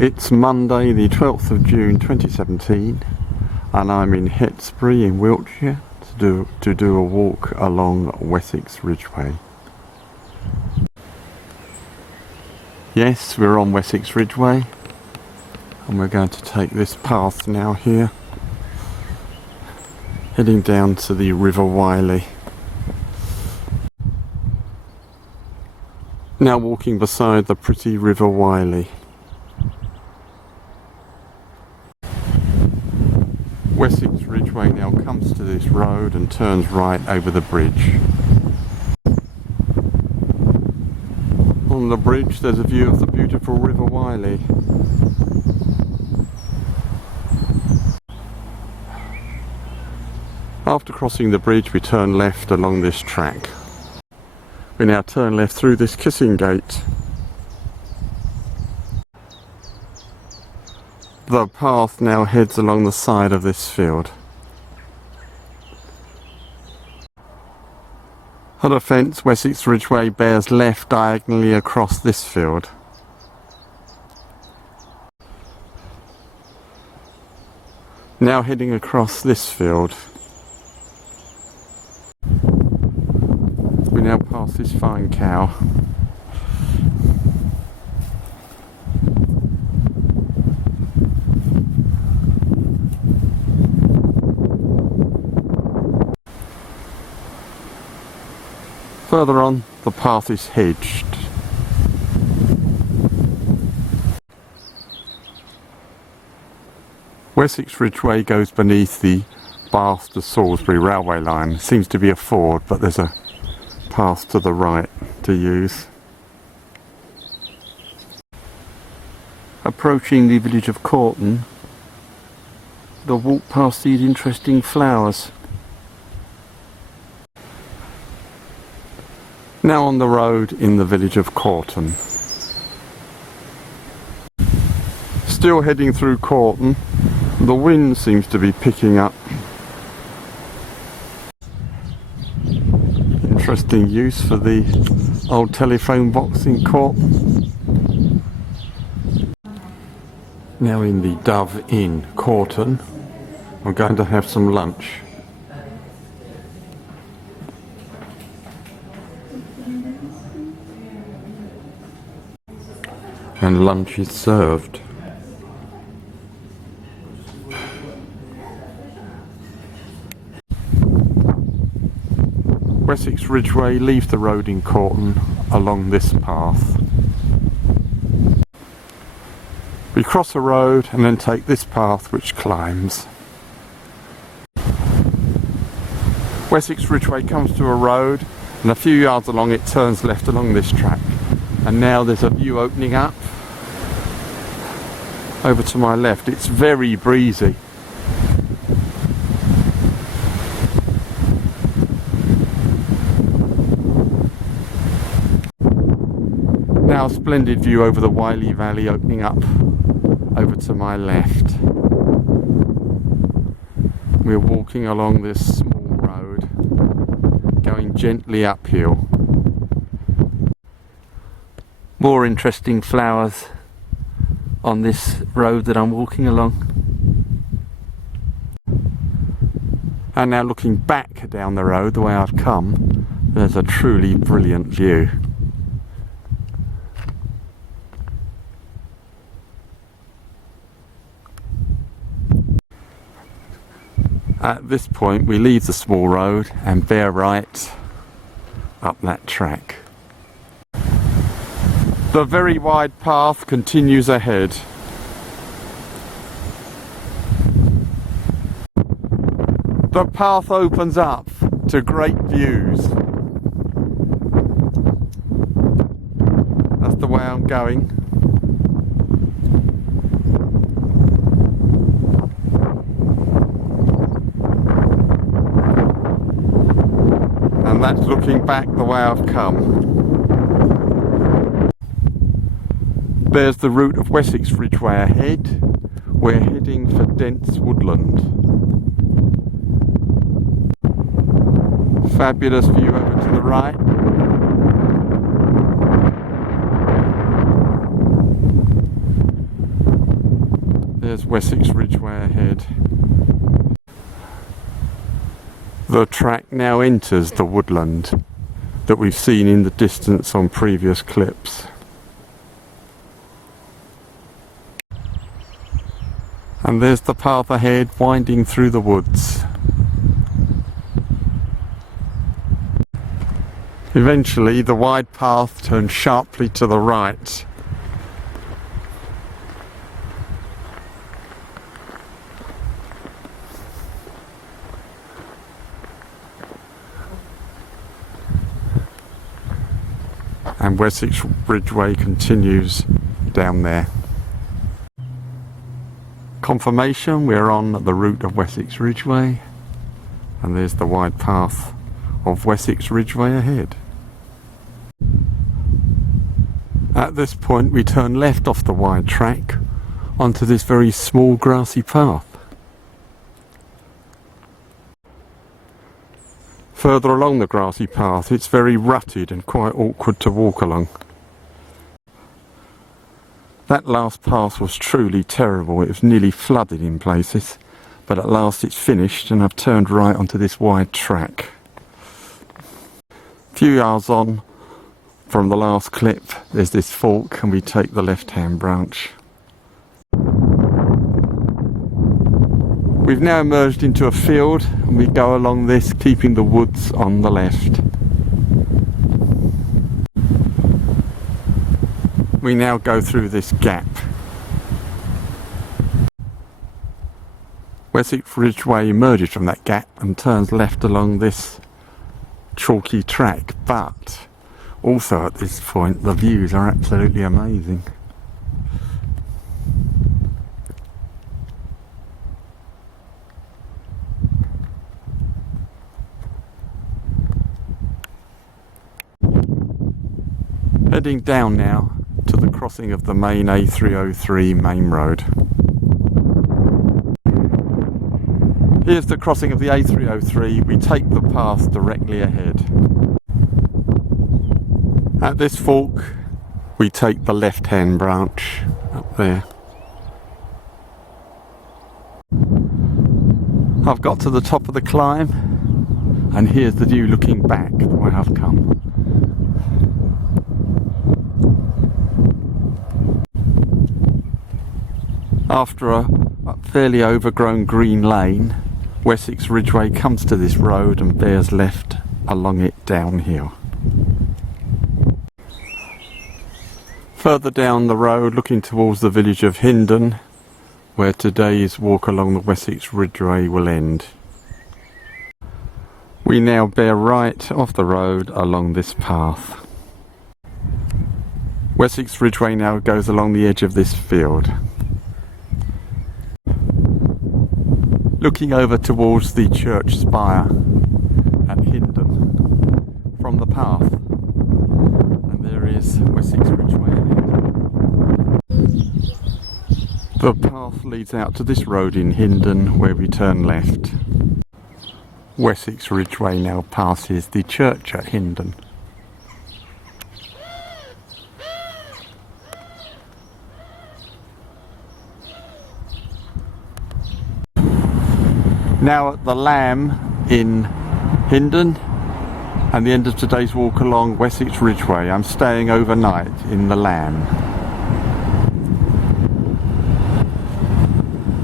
It's Monday the 12th of June 2017 and I'm in Heytesbury in Wiltshire to do a walk along Wessex Ridgeway. Yes, we're on Wessex Ridgeway and we're going to take this path now here, heading down to the River Wylye. Now walking beside the pretty River Wylye. Wessex Ridgeway now comes to this road and turns right over the bridge. On the bridge there's a view of the beautiful River Wylye. After crossing the bridge we turn left along this track. We now turn left through this kissing gate. The path now heads along the side of this field. On a fence, Wessex Ridgeway bears left diagonally across this field. Now heading across this field. We now pass this fine cow. Further on, the path is hedged. Wessex Ridgeway goes beneath the Bath to Salisbury railway line. Seems to be a ford, but there's a path to the right to use. Approaching the village of Corton, the walk past these interesting flowers. Now on the road in the village of Corton. Still heading through Corton, the wind seems to be picking up. Interesting use for the old telephone box in Corton. Now in the Dove Inn, Corton, I'm going to have some lunch. And lunch is served. Wessex Ridgeway leaves the road in Corton along this path. We cross a road and then take this path which climbs. Wessex Ridgeway comes to a road and a few yards along it turns left along this track. And now there's a view opening up over to my left. It's very breezy. Now a splendid view over the Wylye Valley opening up over to my left. We're walking along this small road, going gently uphill. More interesting flowers on this road that I'm walking along. And now looking back down the road the way I've come, there's a truly brilliant view. At this point we leave the small road and bear right up that track. The very wide path continues ahead. The path opens up to great views. That's the way I'm going. And that's looking back the way I've come. There's the route of Wessex Ridgeway ahead. We're heading for dense woodland. Fabulous view over to the right. There's Wessex Ridgeway ahead. The track now enters the woodland that we've seen in the distance on previous clips. And there's the path ahead winding through the woods. Eventually the wide path turns sharply to the right. And Wessex Ridgeway continues down there. Confirmation, we're on the route of Wessex Ridgeway, and there's the wide path of Wessex Ridgeway ahead. At this point we turn left off the wide track onto this very small grassy path. Further along the grassy path, it's very rutted and quite awkward to walk along. That last path was truly terrible. It was nearly flooded in places, but at last it's finished and I've turned right onto this wide track. A few yards on from the last clip, there's this fork and we take the left-hand branch. We've now emerged into a field and we go along this, keeping the woods on the left. We now go through this gap. Wessex Ridgeway emerges from that gap and turns left along this chalky track, but also at this point the views are absolutely amazing. Heading down now to the crossing of the main A303 main road. Here's the crossing of the A303, we take the path directly ahead. At this fork we take the left-hand branch up there. I've got to the top of the climb and here's the view looking back the way I've come. After a fairly overgrown green lane, Wessex Ridgeway comes to this road and bears left along it downhill. Further down the road, looking towards the village of Hindon, where today's walk along the Wessex Ridgeway will end. We now bear right off the road along this path. Wessex Ridgeway now goes along the edge of this field. Looking over towards the church spire at Hindon from the path, and there is Wessex Ridgeway ahead. The path leads out to this road in Hindon where we turn left. Wessex Ridgeway now passes the church at Hindon. Now at the Lamb in Hindon and the end of today's walk along Wessex Ridgeway. I'm staying overnight in the Lamb.